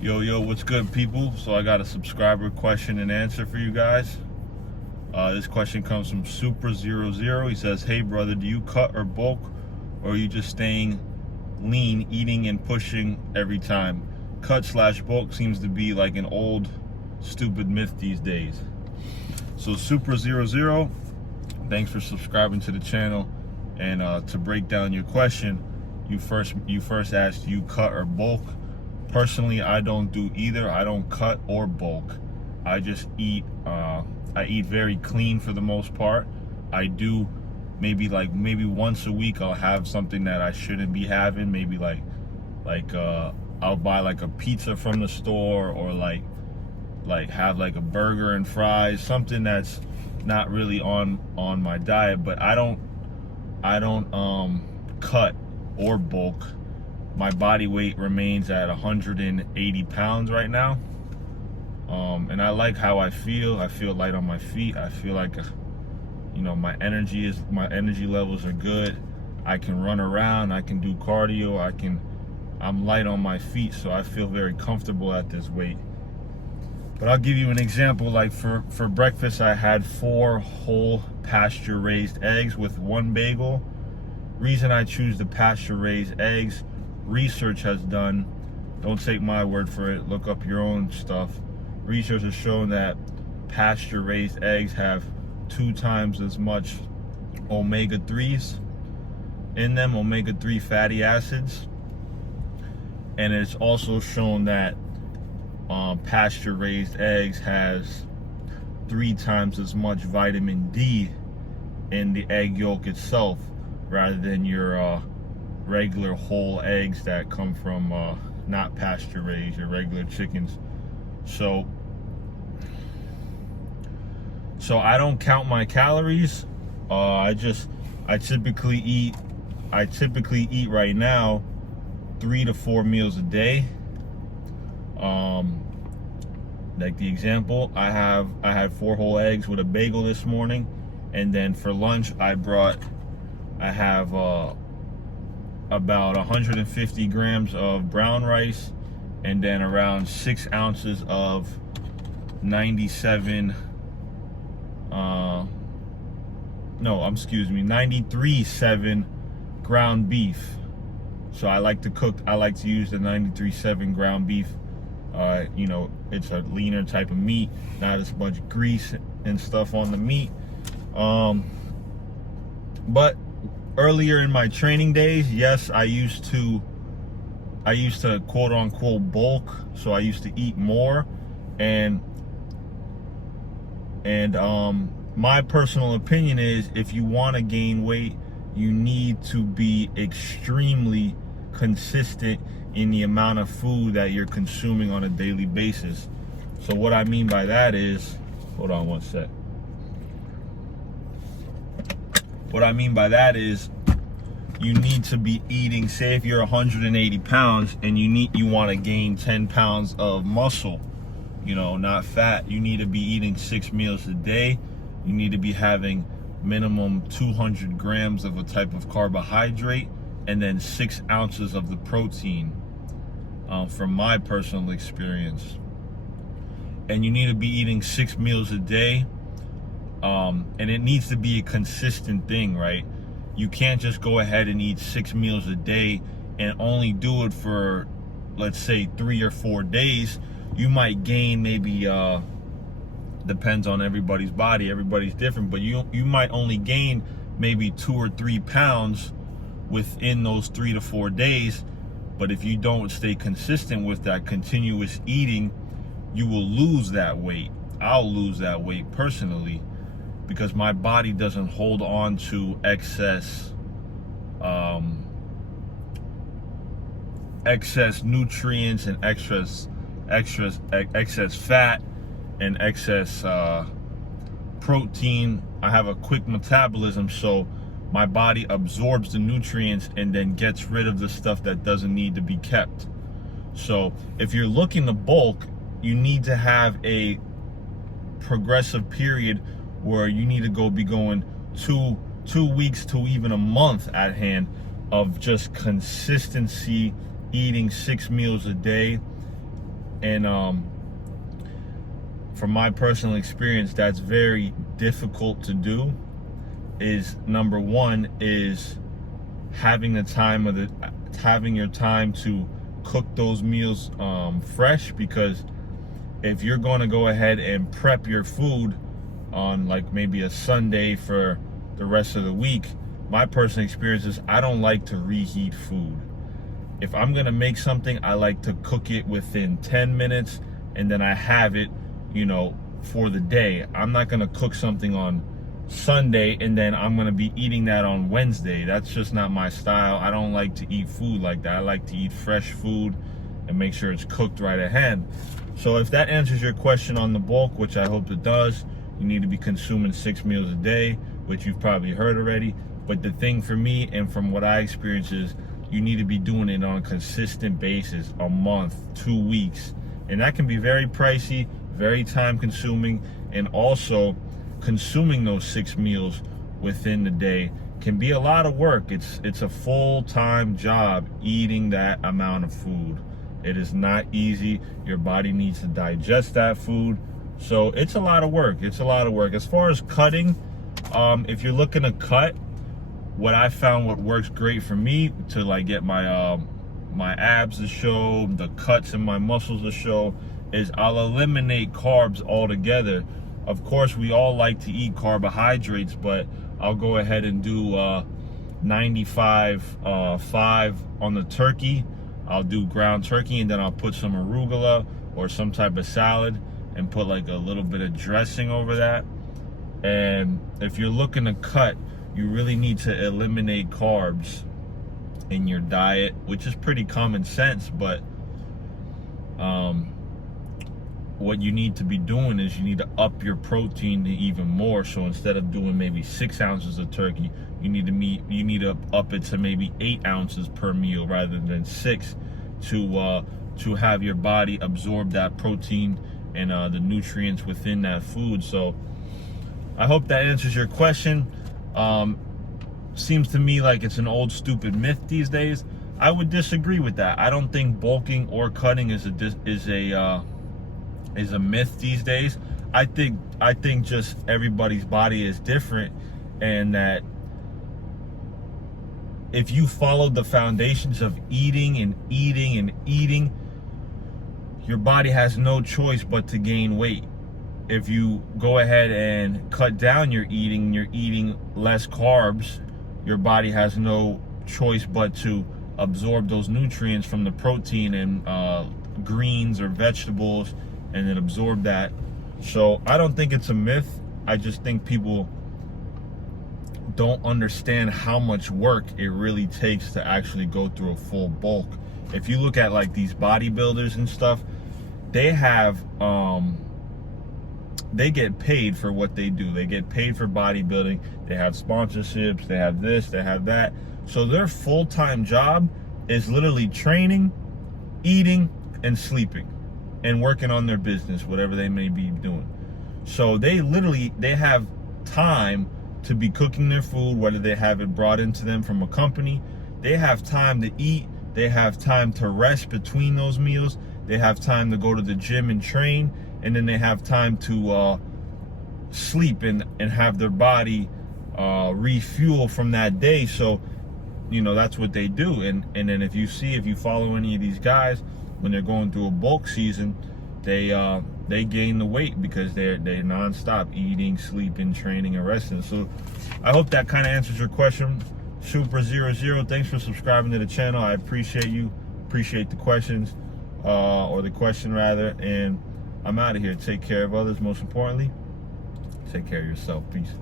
Yo, what's good, people? So I got a subscriber question and answer for you guys. This question comes from Super00. He says, "Hey brother, do you cut or bulk, or are you just staying lean, eating and pushing every time? Cut/bulk seems to be like an old, stupid myth these days." So Super00, thanks for subscribing to the channel. And to break down your question, you first asked, do you cut or bulk? Personally, I don't do either. I don't cut or bulk. I just eat. I eat very clean for the most part. I do maybe once a week I'll have something that I shouldn't be having. Maybe I'll buy like a pizza from the store, or like have like a burger and fries, something that's not really on my diet. But I don't cut or bulk. My body weight remains at 180 pounds right now. And I like how I feel. I feel light on my feet. I feel like, my energy levels are good. I can run around. I can do cardio. I'm light on my feet, so I feel very comfortable at this weight. But I'll give you an example. Like for breakfast, I had 4 whole pasture-raised eggs with 1 bagel. Reason I choose the pasture-raised eggs, research has done, don't take my word for it, look up your own stuff. Research has shown that pasture-raised eggs have 2 times as much omega-3s in them, omega-3 fatty acids. And it's also shown that pasture-raised eggs has 3 times as much vitamin D in the egg yolk itself, rather than your regular whole eggs that come from not pasture-raised, your regular chickens. So I don't count my calories. I typically eat right now 3 to 4 meals a day. Like the example, I had 4 whole eggs with a bagel this morning, and then for lunch I have about 150 grams of brown rice, and then around 6 ounces of 93.7 ground beef. So I like to use the 93.7 ground beef. It's a leaner type of meat, not as much grease and stuff on the meat. But earlier in my training days, yes, I used to quote unquote bulk. So I used to eat more, and my personal opinion is, if you want to gain weight, you need to be extremely consistent in the amount of food that you're consuming on a daily basis. So what I mean by that is, hold on one sec. What I mean by that is, you need to be eating, say if you're 180 pounds and you want to gain 10 pounds of muscle, not fat, you need to be eating 6 meals a day. You need to be having minimum 200 grams of a type of carbohydrate, and then 6 ounces of the protein, from my personal experience. And you need to be eating 6 meals a day. And it needs to be a consistent thing, right? You can't just go ahead and eat 6 meals a day and only do it for, let's say, 3 or 4 days. You might gain maybe, depends on everybody's body, everybody's different, but you might only gain maybe 2 or 3 pounds within those 3 to 4 days. But if you don't stay consistent with that continuous eating, you will lose that weight. I'll lose that weight personally, because my body doesn't hold on to excess nutrients and excess fat and excess protein. I have a quick metabolism, so my body absorbs the nutrients and then gets rid of the stuff that doesn't need to be kept. So if you're looking to bulk, you need to have a progressive period where you need to be going 2 weeks to even a month at hand of just consistency, eating 6 meals a day, And from my personal experience, that's very difficult to do. Is number one is having your time to cook those meals fresh, because if you're going to go ahead and prep your food on like maybe a Sunday for the rest of the week, my personal experience is I don't like to reheat food. If I'm gonna make something, I like to cook it within 10 minutes and then I have it, you know, for the day. I'm not gonna cook something on Sunday and then I'm gonna be eating that on Wednesday. That's just not my style. I don't like to eat food like that. I like to eat fresh food and make sure it's cooked right at hand. So if that answers your question on the bulk, which I hope it does, you need to be consuming 6 meals a day, which you've probably heard already. But the thing for me and from what I experience is you need to be doing it on a consistent basis, a month, 2 weeks. And that can be very pricey, very time consuming, and also consuming those 6 meals within the day can be a lot of work. It's a full-time job eating that amount of food. It is not easy. Your body needs to digest that food. So it's a lot of work. It's a lot of work. As far as cutting, if you're looking to cut, what I found what works great for me to like get my my abs to show, the cuts in my muscles to show, is I'll eliminate carbs altogether. Of course, we all like to eat carbohydrates, but I'll go ahead and do 95.5 on the turkey. I'll do ground turkey, and then I'll put some arugula or some type of salad and put like a little bit of dressing over that. And if you're looking to cut, you really need to eliminate carbs in your diet, which is pretty common sense, but what you need to be doing is you need to up your protein to even more. So instead of doing maybe 6 ounces of turkey, you need to up it to maybe 8 ounces per meal rather than 6, to have your body absorb that protein and the nutrients within that food. So I hope that answers your question. Seems to me like it's an old stupid myth these days. I would disagree with that. I don't think bulking or cutting is a myth these days. I think just everybody's body is different, and that if you follow the foundations of eating and eating and eating, your body has no choice but to gain weight. If you go ahead and cut down your eating, you're eating less carbs, your body has no choice but to absorb those nutrients from the protein and greens or vegetables, and then absorb that. So I don't think it's a myth. I just think people don't understand how much work it really takes to actually go through a full bulk. If you look at like these bodybuilders and stuff, they have they get paid for what they do. They get paid for bodybuilding. They have sponsorships, they have this, they have that. So their full-time job is literally training, eating, and sleeping, and working on their business, whatever they may be doing. So they have time to be cooking their food, whether they have it brought into them from a company. They have time to eat. They have time to rest between those meals. They have time to go to the gym and train. And then they have time to sleep and have their body refuel from that day. So, you know, that's what they do. And then if you follow any of these guys, when they're going through a bulk season, they gain the weight because they're nonstop eating, sleeping, training, and resting. So I hope that kind of answers your question. Super00, thanks for subscribing to the channel. I appreciate you. Appreciate the questions, or the question rather. And I'm out of here. Take care of others. Most importantly, take care of yourself. Peace.